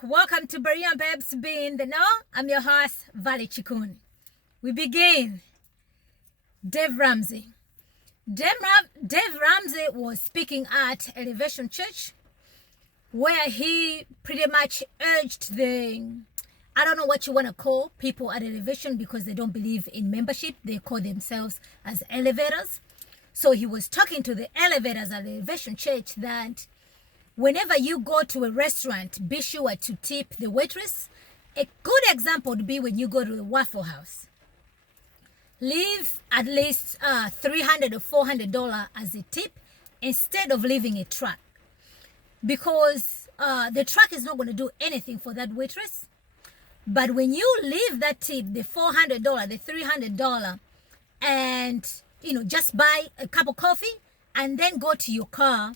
welcome to Berean Babes Being the Know. I'm your host, Voddie Chikun. We begin. Dave Ramsey. Dave Ramsey was speaking at Elevation Church, where he pretty much urged I don't know what you want to call people at Elevation, because they don't believe in membership. They call themselves as elevators. So he was talking to the elevators at Elevation Church that whenever you go to a restaurant, be sure to tip the waitress. A good example would be when you go to a Waffle House. Leave at least $300 or $400 as a tip instead of leaving a track, because the track is not going to do anything for that waitress. But when you leave that tip, the $400, the $300, and just buy a cup of coffee and then go to your car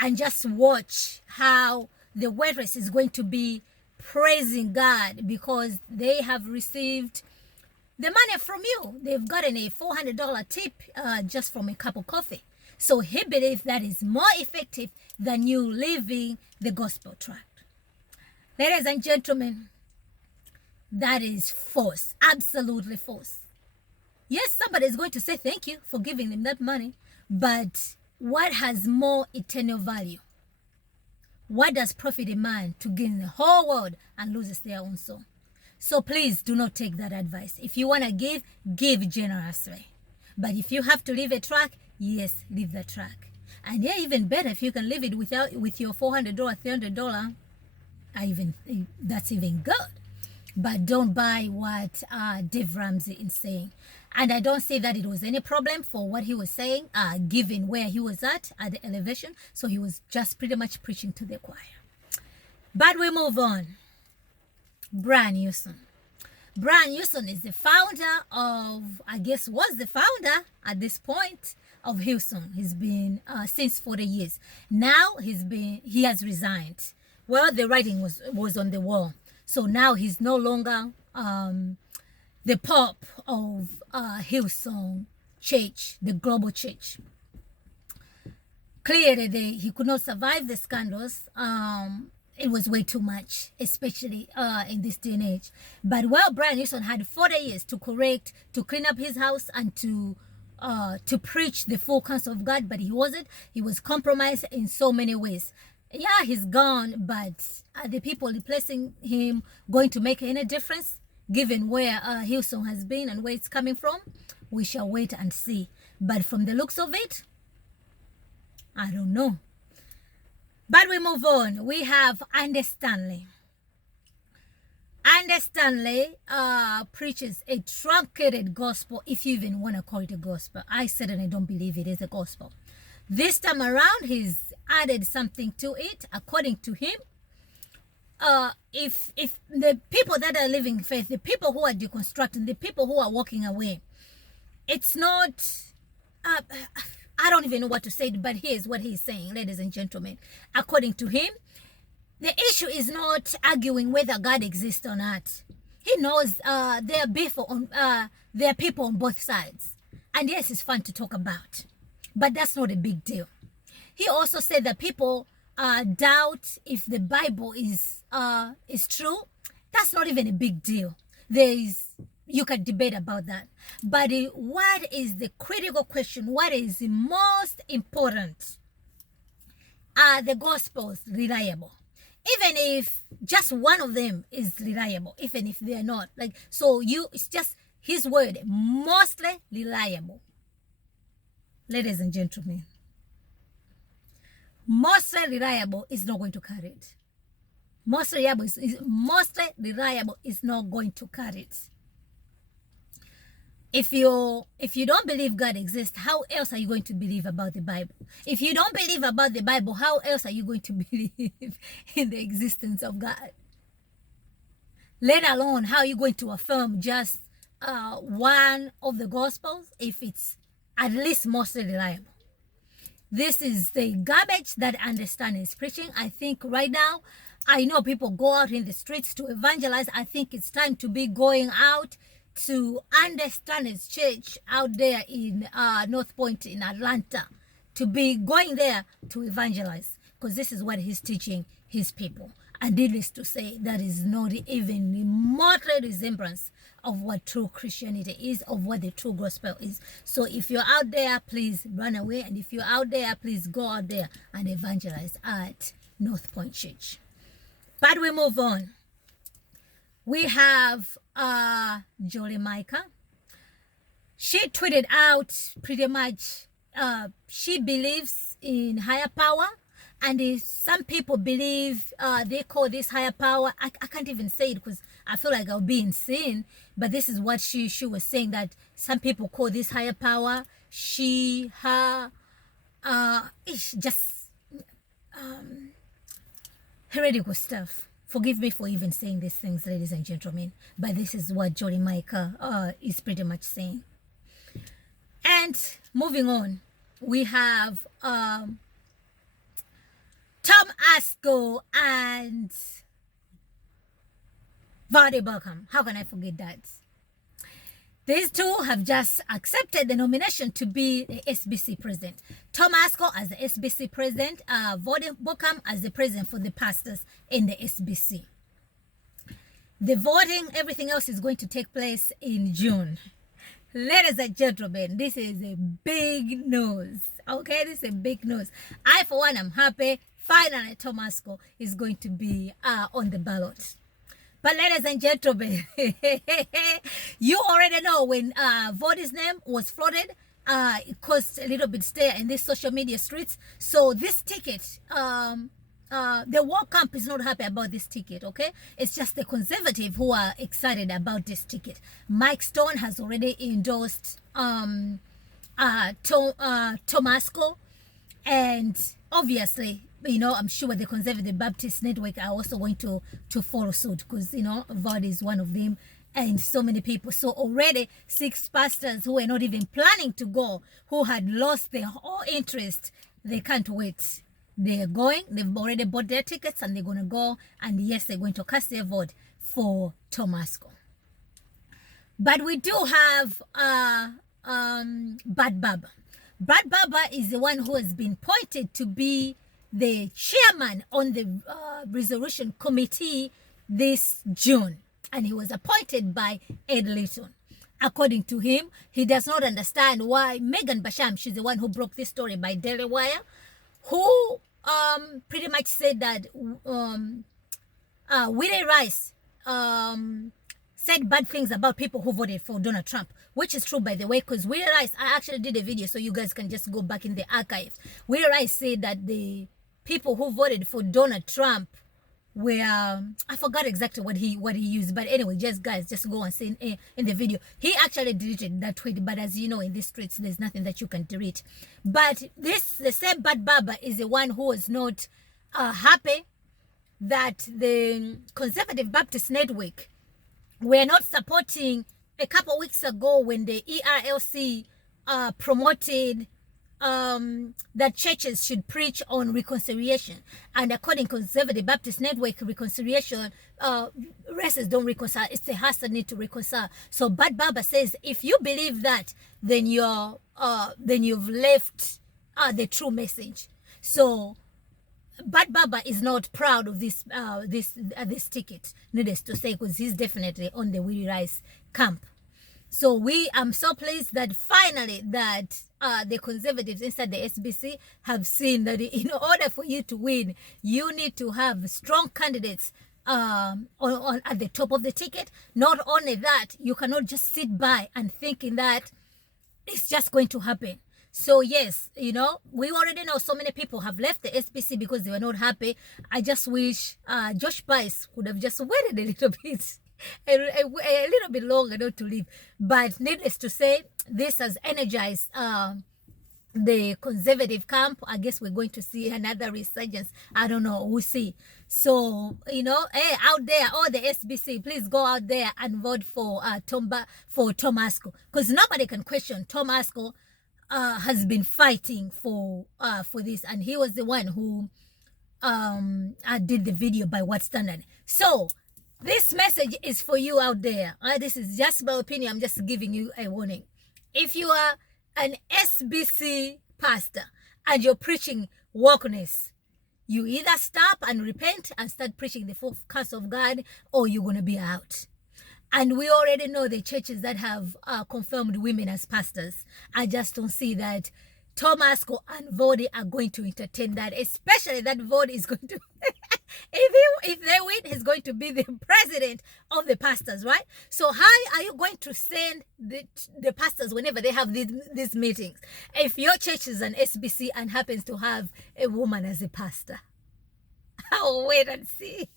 and just watch how the waitress is going to be praising God because they have received the money from you. They've gotten a $400 tip just from a cup of coffee. So he believes that is more effective than you leaving the gospel tract. Ladies and gentlemen, that is false. Absolutely false. Yes, somebody is going to say thank you for giving them that money, but what has more eternal value? What does profit a man to gain the whole world and loses their own soul? So please do not take that advice. If you want to give generously. But if you have to leave a track, yes, leave the track. And yeah, even better if you can leave it with your $400, $300, that's even good. But don't buy what Dave Ramsey is saying. And I don't see that it was any problem for what he was saying, given where he was at the elevation. So he was just pretty much preaching to the choir. But we move on. Brian Houston. Brian Houston is the founder of, was the founder at this point of Hillsong. He's been since 40 years. Now he has resigned. Well, the writing was on the wall. So now he's no longer the Pope of Hillsong Church, the global church. Clearly, he could not survive the scandals. It was way too much, especially in this day and age. But Brian Houston had 40 years to clean up his house and to preach the full counsel of God, but he wasn't. He was compromised in so many ways. Yeah, he's gone, but are the people replacing him going to make any difference, given where Hillsong has been and where it's coming from? We shall wait and see. But from the looks of it, I don't know. But we move on. We have Stanley. Stanley preaches a truncated gospel, if you even want to call it a gospel. I certainly don't believe it is a gospel. This time around, he's added something to it. According to him, if the people that are living faith, the people who are deconstructing, the people who are walking away, it's not, I don't even know what to say, but here's what he's saying, ladies and gentlemen. According to him, the issue is not arguing whether God exists or not. He knows there are people on both sides. And yes, it's fun to talk about, but that's not a big deal. He also said that people doubt if the Bible is true. That's not even a big deal. You can debate about that. But what is the critical question? What is the most important? Are the Gospels reliable? Even if just one of them is reliable, even if they are not. It's just his word, mostly reliable. Ladies and gentlemen, mostly reliable is not going to cut it. Mostly reliable is not going to cut it. If you don't believe God exists, how else are you going to believe about the Bible? If you don't believe about the Bible, how else are you going to believe in the existence of God? Let alone how are you going to affirm just one of the Gospels if it's at least mostly reliable? This is the garbage that Stanley is preaching. I think right now, I know people go out in the streets to evangelize. I think it's time to be going out to understand his church out there in North Point in Atlanta, to be going there to evangelize, because this is what he's teaching his people. And needless to say, that is not even remotely resemblance of what true Christianity is, of what the true gospel is. So if you're out there, please run away. And if you're out there, please go out there and evangelize at North Point Church. But we move on. We have Jory Micah. She tweeted out pretty much, she believes in higher power. And some people believe, they call this higher power, I can't even say it because I feel like I'll be insane, but this is what she was saying, that some people call this higher power, she, her, just heretical stuff. Forgive me for even saying these things, ladies and gentlemen, but this is what Jory Micah is pretty much saying. And moving on, we have Tom Ascol and Voddie Baucham. How can I forget that? These two have just accepted the nomination to be the SBC president. Tom Ascol as the SBC president, Voddie Baucham as the president for the pastors in the SBC. The voting, everything else is going to take place in June. Ladies and gentlemen, this is a big news. Okay, this is a big news. I, for one, am happy. Finally, Tom Ascol is going to be on the ballot. But ladies and gentlemen, you already know when Voddie's name was floated, it caused a little bit stir in these social media streets. So this ticket, the war camp is not happy about this ticket, okay? It's just the conservative who are excited about this ticket. Mike Stone has already endorsed Tom Ascol, and obviously, you know, I'm sure the Conservative Baptist Network are also going to follow suit, because, you know, Voddie is one of them, and so many people. So already 6 pastors who were not even planning to go, who had lost their whole interest, they can't wait. They're going, they've already bought their tickets, and they're going to go, and yes, they're going to cast their vote for Tom Ascol. But we do have Bad Baba. Bad Baba is the one who has been appointed to be the chairman on the resolution committee this June, and he was appointed by Ed Litton. According to him, he does not understand why Megan Baucham, she's the one who broke this story by Daily Wire, who pretty much said that Willie Rice said bad things about people who voted for Donald Trump, which is true, by the way, because Willie Rice, I actually did a video, so you guys can just go back in the archives. Willie Rice said that the people who voted for Donald Trump were, I forgot exactly what he used, but anyway, just guys, just go and see in the video. He actually deleted that tweet, but as you know, in these streets, there's nothing that you can delete. But the same Bad Baba is the one who was not happy that the Conservative Baptist Network were not supporting a couple weeks ago when the ERLC promoted that churches should preach on reconciliation. And according to Conservative Baptist Network, reconciliation, races don't reconcile. It's the hearts that need to reconcile. So Bad Baba says, if you believe that, then you've left the true message. So Bad Baba is not proud of this ticket, needless to say, because he's definitely on the Willie Rice camp. So I'm so pleased that finally that the conservatives inside the SBC have seen that in order for you to win, you need to have strong candidates at the top of the ticket. Not only that, you cannot just sit by and thinking that it's just going to happen. So yes, you know, we already know so many people have left the SBC because they were not happy. I just wish Josh Bice could have just waited a little bit, a little bit longer not to leave. But needless to say, this has energized the conservative camp. I guess we're going to see another resurgence. I don't know. We'll see. So, you know, hey, out there, all the SBC, please go out there and vote for Tom Ascol, because nobody can question Tom Ascol. Has been fighting for this, and he was the one who did the video by what standard. So this message is for you out there. This is just my opinion. I'm just giving you a warning. If you are an SBC pastor and you're preaching wokeness, You either stop and repent and start preaching the full counsel of God, or you're going to be out. And we already know the churches that have confirmed women as pastors. I just don't see that Tom Ascol and Voddie are going to entertain that, especially that Voddie is going to, if they win, he's going to be the president of the pastors, right? So how are you going to send the pastors whenever they have these meetings? If your church is an SBC and happens to have a woman as a pastor, I'll wait and see.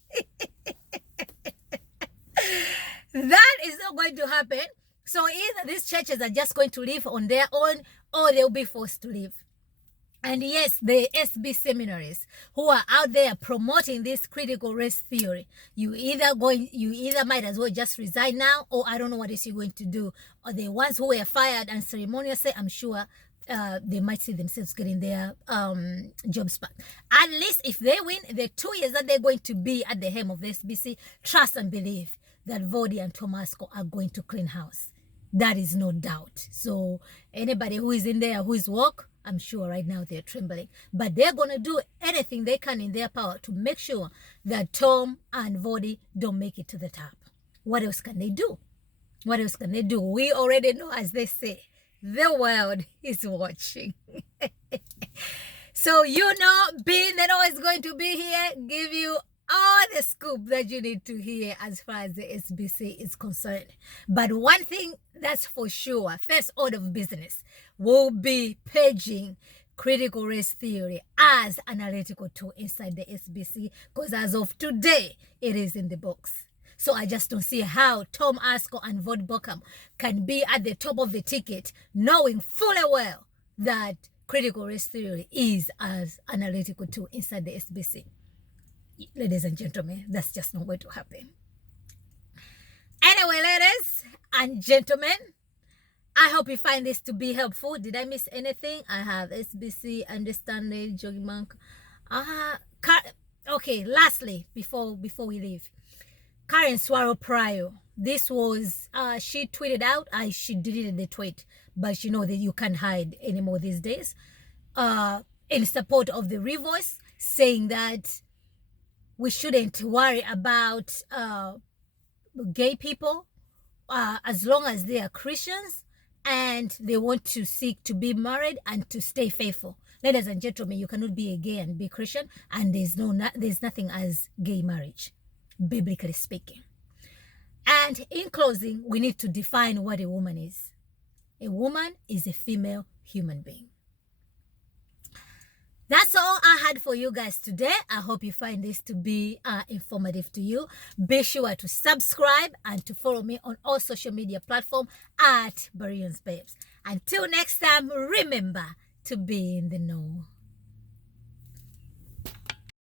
That is not going to happen. So either these churches are just going to live on their own, or they'll be forced to leave. And yes, the SB seminaries who are out there promoting this critical race theory, you either might as well just resign now, or I don't know what else you're going to do. Or the ones who were fired and ceremoniously, I'm sure they might see themselves getting their jobs back. At least if they win, the 2 years that they're going to be at the helm of the SBC, trust and believe that Voddie and Tom Ascol are going to clean house. That is no doubt. So anybody who is in there who is woke, I'm sure right now they're trembling. But they're going to do anything they can in their power to make sure that Tom and Voddie don't make it to the top. What else can they do? What else can they do? We already know, as they say, the world is watching. So, being that always going to be here, give you all the scoop that you need to hear as far as the SBC is concerned. But one thing that's for sure, first order of business, will be paging critical race theory as analytical tool inside the SBC, because as of today, it is in the books. So I just don't see how Tom Ascol and Voddie Baucham can be at the top of the ticket, knowing fully well that critical race theory is as analytical tool inside the SBC. Ladies and gentlemen, that's just not going to happen. Anyway, ladies and gentlemen, I hope you find this to be helpful. Did I miss anything? I have SBC, Stanley, Jory Monk. Okay, lastly, before we leave, Karen Swallor prior. This was, she tweeted out, she deleted the tweet, but you know that you can't hide anymore these days, in support of the Revoice, saying that we shouldn't worry about gay people as long as they are Christians and they want to seek to be married and to stay faithful. Ladies and gentlemen, you cannot be a gay and be Christian, and there's nothing as gay marriage, biblically speaking. And in closing, we need to define what a woman is. A woman is a female human being. That's all I had for you guys today. I hope you find this to be informative to you. Be sure to subscribe and to follow me on all social media platforms at Bereans Babes. Until next time, remember to be in the know.